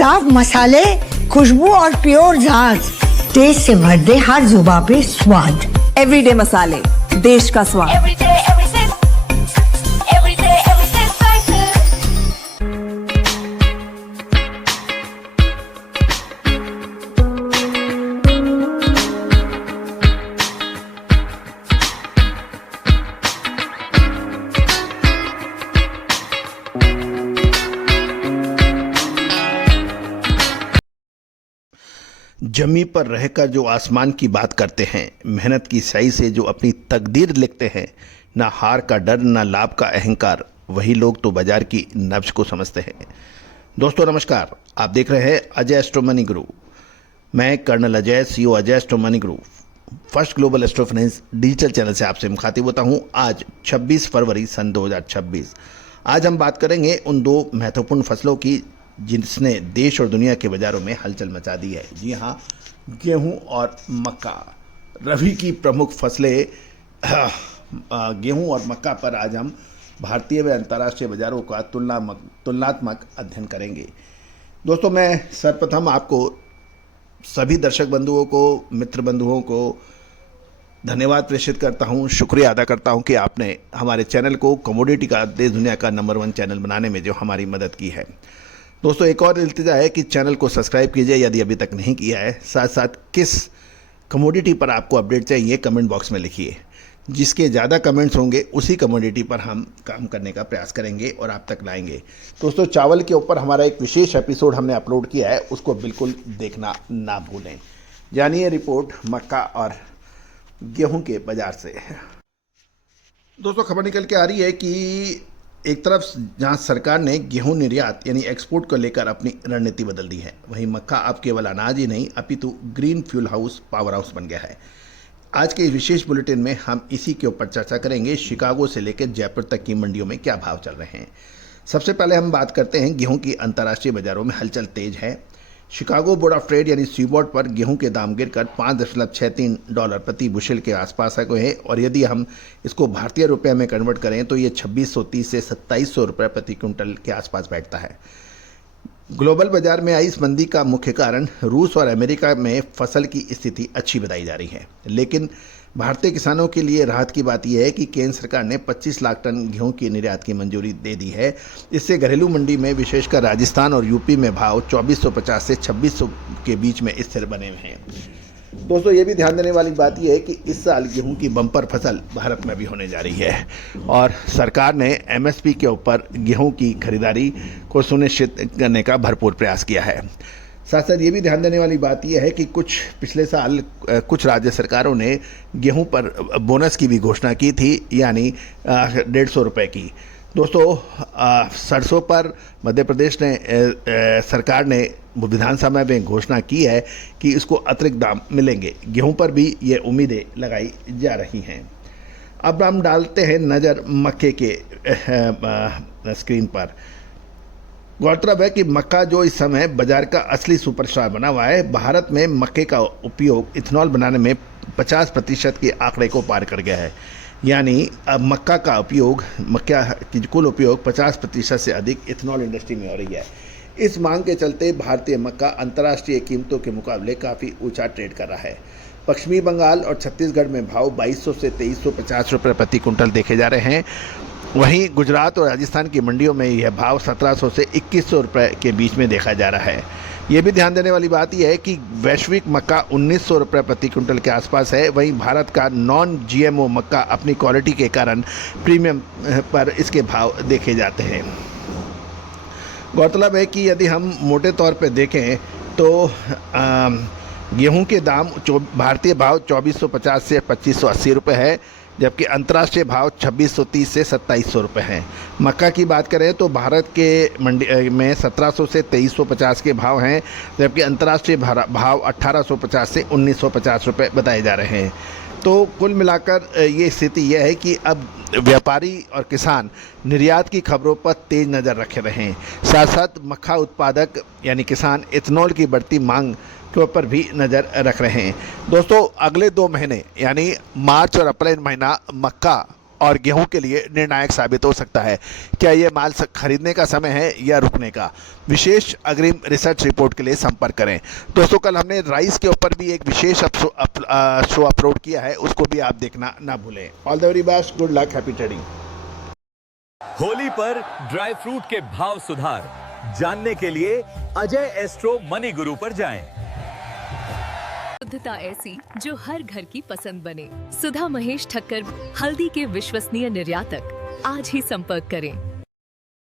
साफ मसाले, खुशबू और प्योर झांझ, टेस्ट से भर दे हर जुबां पे स्वाद। एवरीडे मसाले, देश का स्वाद। जमी पर रहकर जो आसमान की बात करते हैं, मेहनत की स्याही से जो अपनी तकदीर लिखते हैं, ना हार का डर ना लाभ का अहंकार, वही लोग तो बाजार की नब्ज को समझते हैं। दोस्तों नमस्कार, आप देख रहे हैं अजय एस्ट्रो मनी गुरु। मैं colonel Ajay, CEO Ajay astro money guru, first global astro finance digital channel से आपसे मुखातिब होता हूं। आज 26 फरवरी सन 2026। आज हम बात करेंगे उन दो महत्वपूर्ण फसलों की जिसने देश और दुनिया के बाज़ारों में हलचल मचा दी है। जी हाँ, गेहूं और मक्का, रबी की प्रमुख फसलें। गेहूं और मक्का पर आज हम भारतीय व अंतर्राष्ट्रीय बाज़ारों का तुलनात्मक अध्ययन करेंगे। दोस्तों, मैं सर्वप्रथम आपको सभी दर्शक बंधुओं को, मित्र बंधुओं को धन्यवाद प्रेषित करता हूं, शुक्रिया अदा करता हूं कि आपने हमारे चैनल को कमोडिटी का देश दुनिया का नंबर 1 चैनल बनाने में जो हमारी मदद की है। दोस्तों, एक और इल्तिजा है कि चैनल को सब्सक्राइब कीजिए यदि अभी तक नहीं किया है। साथ साथ किस कमोडिटी पर आपको अपडेट चाहिए कमेंट बॉक्स में लिखिए। जिसके ज़्यादा कमेंट्स होंगे उसी कमोडिटी पर हम काम करने का प्रयास करेंगे और आप तक लाएंगे। दोस्तों, चावल के ऊपर हमारा एक विशेष एपिसोड हमने अपलोड किया है, उसको बिल्कुल देखना ना भूलें। जानिए रिपोर्ट मक्का और गेहूं के बाज़ार से। दोस्तों, खबर निकल के आ रही है कि एक तरफ जहां सरकार ने गेहूं निर्यात यानी एक्सपोर्ट को लेकर अपनी रणनीति बदल दी है, वहीं मक्का अब केवल अनाज ही नहीं अपितु green fuel house, power house बन गया है। आज के इस विशेष बुलेटिन में हम इसी के ऊपर चर्चा करेंगे। शिकागो से लेकर जयपुर तक की मंडियों में क्या भाव चल रहे हैं। सबसे पहले हम बात करते हैं गेहूं की। अंतर्राष्ट्रीय बाजारों में हलचल तेज है। शिकागो बोर्ड ऑफ ट्रेड यानी सीबोर्ड पर गेहूं के दाम गिरकर $5.63 प्रति बुशेल के आसपास आ गए हैं, और यदि हम इसको भारतीय रुपये में कन्वर्ट करें तो ये 2630 से 2700 रुपये प्रति क्विंटल के आसपास बैठता है। ग्लोबल बाजार में आई इस मंदी का मुख्य कारण रूस और अमेरिका में फसल की स्थिति अच्छी बताई जा रही है, लेकिन भारतीय किसानों के लिए राहत की बात यह है कि केंद्र सरकार ने 25 लाख टन गेहूं की निर्यात की मंजूरी दे दी है। इससे घरेलू मंडी में विशेषकर राजस्थान और यूपी में भाव 2450 से 2600 के बीच में स्थिर बने हुए हैं। दोस्तों, ये भी ध्यान देने वाली बात यह है कि इस साल गेहूं की बम्पर फसल भारत में भी होने जा रही है, और सरकार ने एमएसपी के ऊपर गेहूं की खरीदारी को सुनिश्चित करने का भरपूर प्रयास किया है। साथ साथ ये भी ध्यान देने वाली बात यह है कि पिछले साल कुछ राज्य सरकारों ने गेहूं पर बोनस की भी घोषणा की थी, यानी 150 रुपये की। दोस्तों, सरसों पर मध्य प्रदेश ने सरकार ने विधानसभा में घोषणा की है कि इसको अतिरिक्त दाम मिलेंगे। गेहूं पर भी ये उम्मीदें लगाई जा रही हैं। अब हम डालते हैं नज़र मक्के के स्क्रीन पर। गौरतलब है कि मक्का जो इस समय बाजार का असली सुपरस्टार बना हुआ है, भारत में मक्के का उपयोग इथेनॉल बनाने में 50% के आंकड़े को पार कर गया है। यानी अब मक्का की कुल उपयोग 50% से अधिक इथेनॉल इंडस्ट्री में हो रही है। इस मांग के चलते भारतीय मक्का अंतर्राष्ट्रीय कीमतों के मुकाबले काफ़ी ऊंचा ट्रेड कर रहा है। पश्चिमी बंगाल और छत्तीसगढ़ में भाव 2200 से 2350 रुपये प्रति कुंटल देखे जा रहे हैं। वहीं गुजरात और राजस्थान की मंडियों में यह भाव 1700 से 2100 रुपये के बीच में देखा जा रहा है। ये भी ध्यान देने वाली बात यह है कि वैश्विक मक्का 1900 रुपये प्रति क्विंटल के आसपास है। वहीं भारत का नॉन जीएमओ मक्का अपनी क्वालिटी के कारण प्रीमियम पर इसके भाव देखे जाते हैं। गौरतलब है कि यदि हम मोटे तौर पर देखें तो गेहूं के दाम भारतीय भाव 2450 से 2580 रुपये है, जबकि अंतर्राष्ट्रीय भाव 2630 से 2700 रुपये हैं। मक्का की बात करें तो भारत के मंडी में 1700 से 2350 के भाव हैं, जबकि अंतर्राष्ट्रीय भाव 1850 से 1950 रुपये बताए जा रहे हैं। तो कुल मिलाकर ये स्थिति यह है कि अब व्यापारी और किसान निर्यात की खबरों पर तेज नज़र रखे रहे हैं। साथ साथ मक्का उत्पादक यानी किसान इथेनॉल की बढ़ती मांग के ऊपर भी नज़र रख रहे हैं। दोस्तों, अगले 2 महीने यानी मार्च और अप्रैल महीना मक्का और गेहूं के लिए निर्णायक साबित हो सकता है। क्या ये माल खरीदने का समय है या रुकने का? विशेष अग्रिम रिसर्च रिपोर्ट के लिए संपर्क करें। दोस्तों, कल हमने राइस के ऊपर भी एक विशेष शो अपलोड किया है, उसको भी आप देखना ना भूलें। All the very best, good luck, happy trading. Holi पर ड्राई फ्रूट के भाव सुधार जानने के लिए अजय एस्ट्रो मनी गुरु पर जाएं। शुद्धता ऐसी जो हर घर की पसंद बने। सुधा महेश ठक्कर, हल्दी के विश्वसनीय निर्यातक। आज ही संपर्क करें।